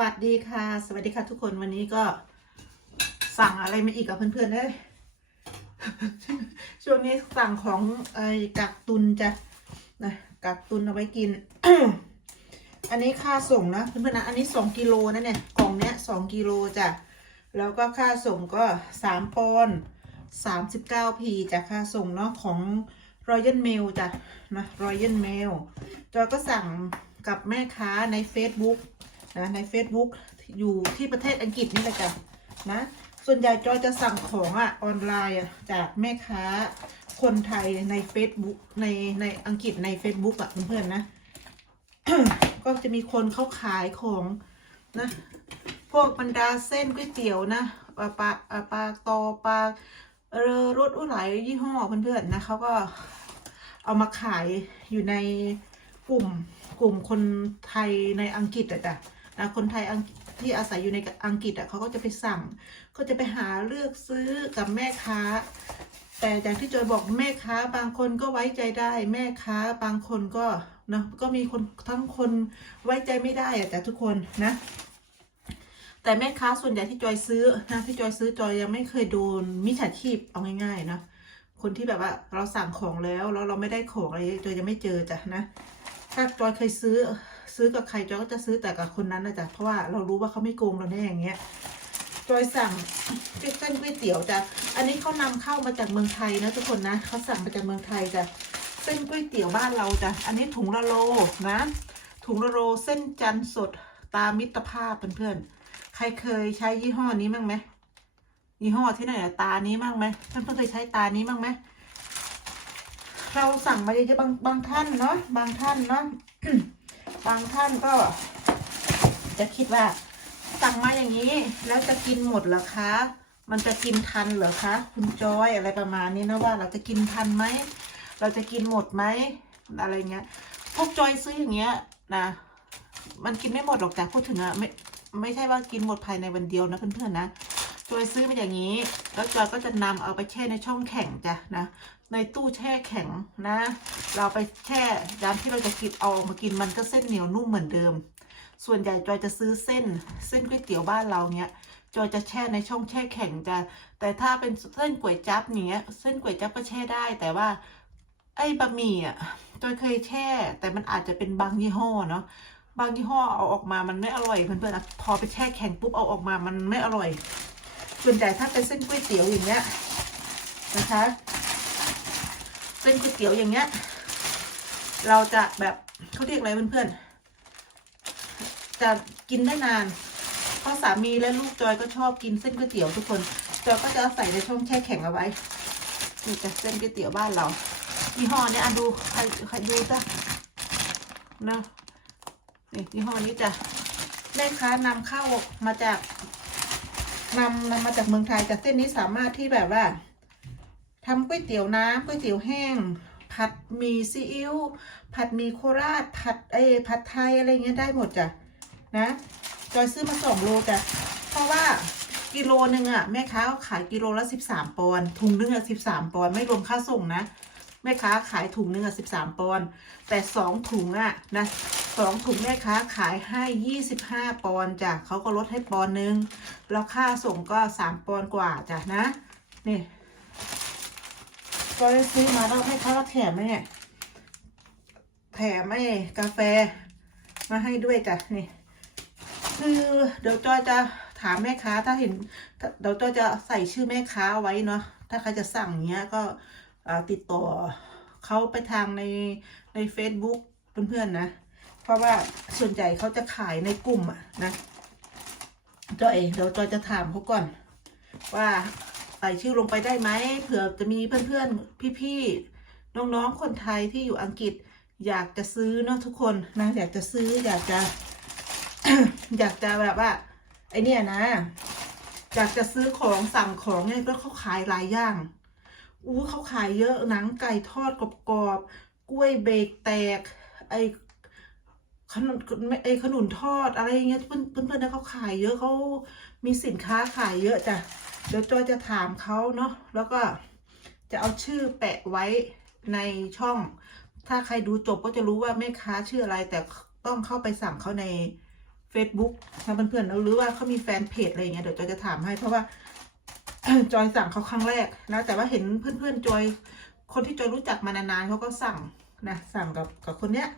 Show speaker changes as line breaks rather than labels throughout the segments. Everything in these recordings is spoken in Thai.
วัสดีค่ะ สวัสดีค่ะทุกคนวันนี้ก็สั่งอะไรมาอีกกับเพื่อนๆเลยช่วงนี้สั่งของไอ้กักตุนจ้ะนะกักตุนเอาไว้กิน อันนี้ค่าส่งนะเพื่อนๆนะอันนี้สองกิโลนะเนี่ยกล่องเนี้ยสองกิโลจ้ะแล้วก็ค่าส่งก็สามปอนสามสิบเก้าพีจ้ะค่าส่งเนาะของ Royal Mail จ้ะนะ Royal Mail จอยก็สั่งกับแม่ค้าใน Facebook นะใน Facebook อยู่ที่ประเทศอังกฤษนี่แหละจ้ะนะ ส่วนใหญ่จอยจะสั่งของอะออนไลน์อะจากแม่ค้าคนไทยใน Facebook ในในอังกฤษใน Facebook อะเพื่อนๆนะ ก็จะมีคนเขาขายของนะ พวกบรรดาเส้นก๋วยเตี๋ยวนะปลาปลาอ่าปลาตอปลาเออรสอุ้หลายยี่ห้อเพื่อนๆนะเขาก็เอามาขายอยู่ในกลุ่มกลุ่มคนไทยในอังกฤษอะจ้ะ คนไทยที่อาศัยอยู่ในอังกฤษอะเขาก็จะไปสั่ง ก็จะไปหาเลือกซื้อกับแม่ค้า แต่อย่างที่จอยบอกแม่ค้าบางคนก็ไว้ใจได้ แม่ค้าบางคนก็เนาะก็มีคนทั้งคนไว้ใจไม่ได้อะแต่ทุกคนนะแต่แม่ค้าส่วนใหญ่ที่จอยซื้อนะที่จอยซื้อจอยยังไม่เคยโดนมิจฉาชีพเอาง่ายๆนะคนที่แบบว่าเราสั่งของแล้วแล้วเราไม่ได้ของอะไรจอยยังไม่เจอจ้ะนะ ถ้าจอยเคยซื้อ ซื้อกับใครจอยก็จะซื้อแต่กับคนนั้นนะจ๊ะเพราะว่าเรารู้ว่าเขาไม่โกงเราแน่อย่างเงี้ยจอยสั่งเส้นก๋วยเตี๋ยวจ้ะอันนี้เขานำเข้ามาจากเมืองไทยนะทุกคนนะเขาสั่งมาจากเมืองไทยจ้ะเส้นก๋วยเตี๋ยวบ้านเราจ้ะอันนี้ถุงละโลนะถุงละโลเส้นจันทร์สดตามิตรภาพเพื่อนๆใครเคยใช้ยี่ห้อนี้บ้งไหมยี่ห้อที่ไหนอะตานี้บ้งไหมเพื่อนๆเคยใช้ตานี้บ้งไหมเราสั่งมาเยอะๆบางบางท่านเนาะบางท่านเนาะ บางท่านก็ จะคิดว่า สั่งมาอย่างนี้ แล้วจะกินหมดเหรอคะ มันจะกินทันเหรอคะ คุณจอยอะไรประมาณนี้นะว่า เราจะกินทันไหมเราจะกินหมดไหมอะไรเงี้ย พวกจอยซื้ออย่างเงี้ยนะมันกินไม่หมดหรอกจ้ะพูดถึงอะไม่ไม่ใช่ว่ากินหมดภายในวันเดียวนะเพื่อนๆนะ จอยซื้อมาอย่างนี้ แล้วจอยก็จะนำเอาไปแช่ในช่องแข็งจ้ะนะ ในตู้แช่แข็งนะ เราไปแช่ยามที่เราจะกินเอาอกมากินมันก็เส้นเหนียวนุ่มเหมือนเดิม ส่วนใหญ่จอยจะซื้อเส้นเส้นก๋วยเตี๋ยวบ้านเราเนี้ยจอยจะแช่ในช่องแช่แข็งจ้ะ แต่ถ้าเป็นเส้นก๋วยจั๊บเนี้ย เส้นก๋วยจั๊บก็แช่ได้ แต่ว่า ไอ้บะหมี่อะจอยเคยแช่ แต่มันอาจจะเป็นบางยี่ห้อเนาะ บางยี่ห้อเอาออกมามันไม่อร่อยเพื่อนๆอะพอไปแช่แข็งปุ๊บเอาออกมามันไม่อร่อย ส่วนใหญ่ถ้าเป็นเส้นก๋วยเตี๋ยวอย่างเงี้ยนะคะเส้นก๋วยเตี๋ยวอย่างเงี้ย เราจะแบบเขาเรียกอะไรเพื่อนๆจะกินได้นานเพราะสามีและลูกจอยก็ชอบกินเส้นก๋วยเตี๋ยวทุกคนจอยก็จะใส่ในช่องแช่แข็งเอาไว้นี่จะเส้นก๋วยเตี๋ยวบ้านเรายี่ห้อเนี้ยอะดูใครใครดูจ้ะนะนี่ยี่ห้อนี้จ้ะแม่ค้านำเข้ามาจาก นำนำมาจากเมืองไทยแต่เส้นนี้สามารถที่แบบว่าทำก๋วยเตี๋ยวน้ำก๋วยเตี๋ยวแห้ง ผัดหมี่ซีอิ๊วผัดหมี่โคราชผัดเอผัดไทยอะไรเงี้ยได้หมดจ้ะนะจอยซื้อมาสองโลจ้ะเพราะว่ากิโลหนึ่งอะแม่ค้าขายกิโลละสิบสามปอนด์ถุงหนึงอะสิบสามปอนด์ไม่รวมค่าส่งนะแม่ค้าขายถุงหนึ่งอะสิบสามปอนด์แต่สองถุงอะนะ สองถุงแม่ค้าขายให้ยี่สิบห้าปอนจ้ะเขาก็ลดให้ปอนหนึง แล้วค่าส่งก็สามปอนกว่าจ้ะนะ นี่ก็ได้ซื้อมาแล้วให้เขาแถมไหมเนี่ย แถมไอ้กาแฟมาให้ด้วยจ้ะนี่ คือเดี๋ยวจอยจะถามแม่ค้าถ้าเห็นเดี๋ยวจอยจะใส่ชื่อแม่ค้าไว้เนาะถ้าใครจะสั่งเนี้ยก็ติดต่อเขาไปทางในใน Facebook เพื่อนๆนะ เพราะว่าส่วนใหญ่เขาจะขายในกลุ่มอะนะจอยเดี๋ยวจอยจะถามเขาก่อน ว่าใส่ชื่อลงไปได้ไหมเผื่อจะมีเพื่อนๆพี่ๆน้องๆคนไทยที่อยู่อังกฤษ อยากจะซื้อเนาะทุกคนนะอยากจะซื้ออยากจะ อยากจะแบบว่าไอเนี่ยนะ อยากจะซื้อของสั่งของเนี่ยก็เขาขายหลายอย่างอู้เขาขายเยอะหนังไก่ทอดกรอบๆกล้วยเบรกแตก ไอ ขนมไอขนุนทอดอะไรอย่างเงี้ยเพื่อนเพื่อนๆนะเขาขายเยอะเขามีสินค้าขายเยอะจ้ะเดี๋ยวจอยจะถามเขาเนาะแล้วก็จะเอาชื่อแปะไว้ในช่อง ถ้าใครดูจบก็จะรู้ว่าแม่ค้าชื่ออะไร แต่ต้องเข้าไปสั่งเขาใน Facebook ถ้าเพื่อนๆหรือว่าเขามีแฟนเพจอะไรอย่างเงี้ยเดี๋ยวจอยจะถามให้เพราะว่าจอยสั่งเขาครั้งแรกนะแต่ว่าเห็นเพื่อนๆจอยคนที่จอยรู้จักมานานๆเขาก็สั่งนะสั่งกับกับคนเนี้ย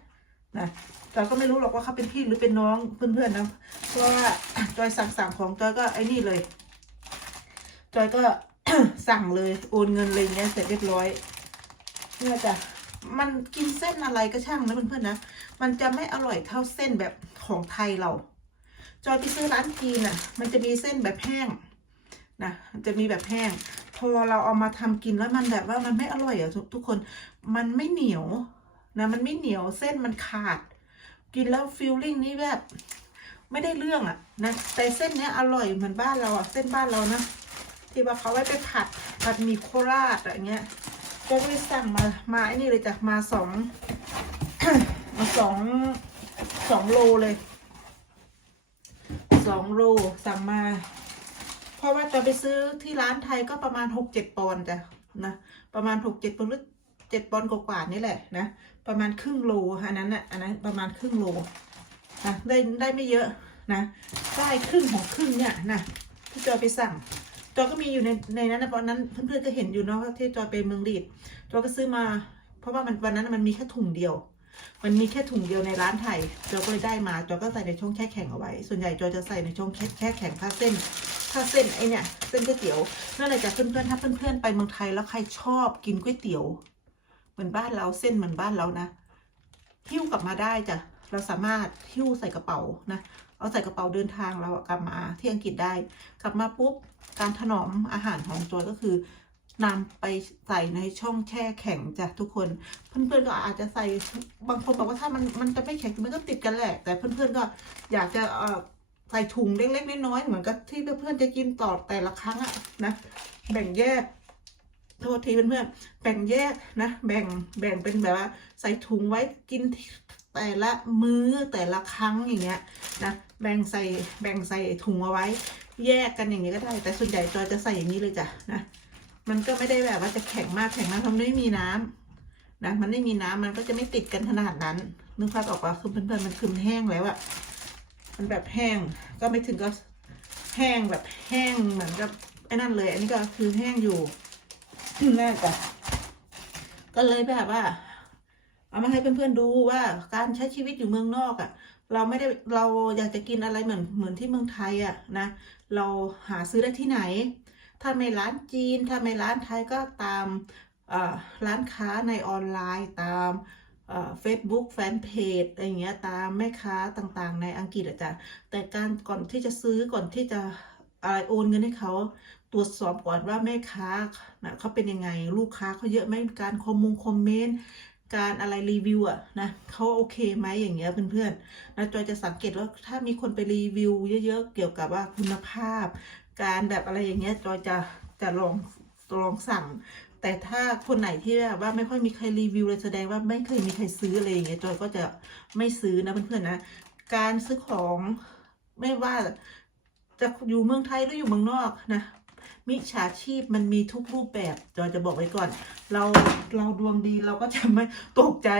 นะจอยก็ไม่รู้หรอกว่าเขาเป็นพี่หรือเป็นน้องเพื่อนๆนะเพราะว่าจอยสั่งสั่งของจอยก็ไอ้นี่เลย จอยก็สั่งเลยโอนเงินเลยเงี้ยเสร็จเรียบร้อยเนี่ยจ้ะมันกินเส้นอะไรก็ช่างนะเพื่อนๆนะ มันจะไม่อร่อยเท่าเส้นแบบของไทยเรา จอยไปซื้อร้านจีนอะ มันจะมีเส้นแบบแห้งนะจะมีแบบแห้ง พอเราเอามาทำกินแล้วมันแบบว่ามันไม่อร่อยอะทุกทุกคน มันไม่เหนียว นะมันไม่เหนียวเส้นมันขาด กินแล้วฟิลลิ่งนี่แบบไม่ได้เรื่องอะนะแต่เส้นเนี้ยอร่อยเหมือนบ้านเราอะเส้นบ้านเรานะที่ว่าเขาไว้ไปผัดผัดมีโคราชอะไรเงี้ยก็เลยสั่งมามาไอ้นี่เลยจ้ะมาสองมาสองสองโลเลยสองโลสั่งมา เพราะว่าจะไปซื้อที่ร้านไทยก็ประมาณหกเจ็ดปอนด์จ้ะนะประมาณหกเจ็ดปอนด์หรือเจ็ดปอนด์กว่าๆนี่แหละนะ ประมาณครึ่งโลอันนั้นน่ะอันนั้นประมาณครึ่งโลนะได้ได้ไม่เยอะนะได้ครึ่งของครึ่งเนี่ยนะที่จอยไปสั่งจอยก็มีอยู่ในในนั้นนะตอนนั้นเพื่อนๆก็เห็นอยู่เนาะที่จอยไปเมืองลีดจอยก็ซื้อมา เพราะว่ามันวันนั้นมันมีแค่ถุงเดียว มันมีแค่ถุงเดียวในร้านไทยจอยก็เลยได้มาจอยก็ใส่ในช่องแช่แข็งเอาไว้ ส่วนใหญ่จอยจะใส่ในช่องแช่แข็งถ้าเส้นถ้าเส้นไอเนี่ยเส้นก๋วยเตี๋ยวนั่นแหละจ้ะเพื่อนๆถ้าเพื่อนๆไปเมืองไทยแล้วใครชอบกินก๋วยเตี๋ยว มือนบ้านเราเส้นเหมือนบ้านเรานะหิ้วกลับมาได้จ้ะเราสามารถหิ้วใส่กระเป๋านะ เอาใส่กระเป๋าเดินทางเรากลับมาที่อังกฤษได้ กลับมาปุ๊บการถนอมอาหารของจอยก็คือนำไปใส่ในช่องแช่แข็งจ้ะทุกคน เพื่อนๆก็อาจจะใส่บางคนบอกว่าถ้ามันมันจะไม่แข็งมันก็ติดกันแหละ แต่เพื่อนๆก็อยากจะเอ่อใส่ถุงเล็กๆน้อยๆเหมือนกับที่เพื่อนๆจะกินต่อแต่ละครั้งอะนะแบ่งแยก โทษทีเพื่อนๆแบ่งแยกนะ แบ่งแบ่งเป็นแบบว่า ใส่ถุงไว้กินแต่ละมื้อแต่ละครั้งอย่างเงี้ยนะแบ่งใส่แบ่งใส่ถุงเอาไว้ แยกกันอย่างเงี้ยก็ได้ แต่ส่วนใหญ่จอยจะใส่อย่างนี้เลยจ้ะนะมันก็ไม่ได้แบบว่าจะแข็งมากแข็งมากเพราะไม่มีน้ำนะมันไม่มีน้ำมันก็จะไม่ติดกันขนาดนั้นนึกภาพออกว่าคือเพื่อนๆมันคือมันแห้งแล้วอะมันแบบแห้งก็ไม่ถึงก็แห้งแบบแห้งเหมือนกับไอ้นั่นเลย อันนี้ก็คือแห้งอยู่ น่าจะก็เลยแบบว่า เอามาให้เพื่อนๆดูว่าการใช้ชีวิตอยู่เมืองนอกอะ่ะ เราไม่ได้เราอยากจะกินอะไรเหมือนเหมือนที่เมืองไทยอะ่ะนะเราหาซื้อได้ที่ไหน ถ้าไม่ร้านจีน ถ้าไม่ร้านไทยก็ตามร้านค้าในออนไลน์ตามเฟซบุ๊กแฟนเพจอะไรอย่างเงี้ยตามแม่ค้าต่างๆ ในอังกฤษอะจ้ะแต่การก่อนที่จะซื้อก่อนที่จะอะไรโอนเงินให้เขา ตรวจสอบก่อนว่าแม่ค้านะเขาเป็นยังไง ลูกค้าเขาเยอะไหมการคอมมงคอมเมนต์การอะไรรีวิวอะนะเขาโอเคไหมอย่างเงี้ยเพื่อนๆนะจอยจะสังเกตว่าถ้ามีคนไปรีวิว เยอะๆเกี่ยวกับว่าคุณภาพ การแบบอะไรอย่างเงี้ยจอยจะจะลองลองสั่ง แต่ถ้าคนไหนที่แบบว่าไม่ค่อยมีใครรีวิวเลยแสดงว่าไม่เคยมีใครซื้ออะไรอย่างเงี้ยจอยก็จะไม่ซื้อนะเพื่อนๆนะการซื้อของไม่ว่าจะอยู่เมืองไทยหรืออยู่เมืองนอกนะ มิจฉาชีพมันมีทุกรูปแบบจอยจะบอกไว้ก่อน เราเราดวงดีเราก็จะไม่ตกใจ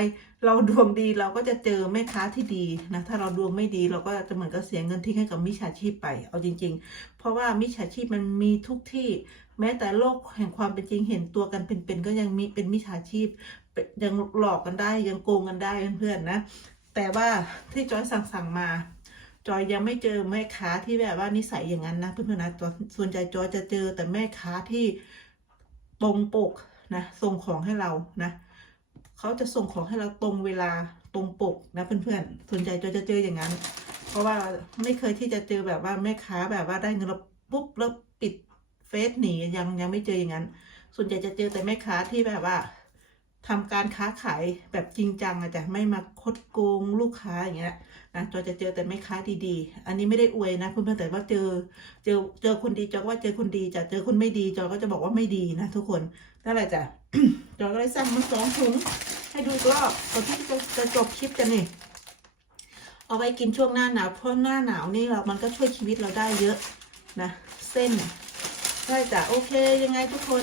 เราดวงดีเราก็จะเจอแม่ค้าที่ดีนะถ้าเราดวงไม่ดีเราก็จะเหมือนกับเสียเงินทิ้งให้กับมิจฉาชีพไป เอาจริง ๆ เพราะว่ามิจฉาชีพมันมีทุกที่ แม้แต่โลกแห่งความเป็นจริงเห็นตัวกันเป็นๆก็ยังมีเป็นมิจฉาชีพยังหลอกกันได้ยังโกงกันได้เพื่อนๆนะ แต่ว่าที่จอยสั่งสั่งๆมา จอยยังไม่เจอแม่ค้าที่แบบว่านิสัยอย่างนั้นนะเพื่อนๆนะจอยส่วนใหญ่จอยจะเจอแต่แม่ค้าที่ตรงปกนะส่งของให้เรานะเขาจะส่งของให้เราตรงเวลาตรงปกนะเพื่อนๆส่วนใหญ่จอยจะเจออย่างนั้น เพราะว่าไม่เคยที่จะเจอแบบว่าแม่ค้าแบบว่าได้เงินแล้วปุ๊บแล้วปิดเฟซหนียังยังไม่เจออย่างนั้น ส่วนใหญ่จะเจอแต่แม่ค้าที่แบบว่า ทำการค้าขายแบบจริงจังอะจ้ะไม่มาคดโกงลูกค้าอย่างเงี้ยนะจอจะเจอแต่แม่ค้าดีๆ อันนี้ไม่ได้อวยนะเพื่อนๆแต่ว่าเจอเจอเจอคนดีจอว่าเจอคนดีจ้ะเจอคนไม่ดีจอก็จะบอกว่าไม่ดีนะทุกคนนั่นแหละจ้ะจอก็เลยสั่งมาสองถุงให้ดูรอบก่อนที่จะจะจบคลิปกันนี่เอาไว้กินช่วงหน้าหนาวเพราะหน้าหนาวนี่เรามันก็ช่วยชีวิตเราได้เยอะนะ เส้นใช่จ้ะโอเคยังไงทุกคน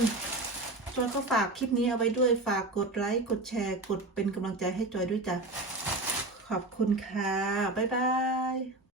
จอยก็ฝากคลิปนี้เอาไว้ด้วยฝากกดไลค์กดแชร์ กดเป็นกำลังใจให้จอยด้วยจ้ะขอบคุณค่ะ บ๊ายบาย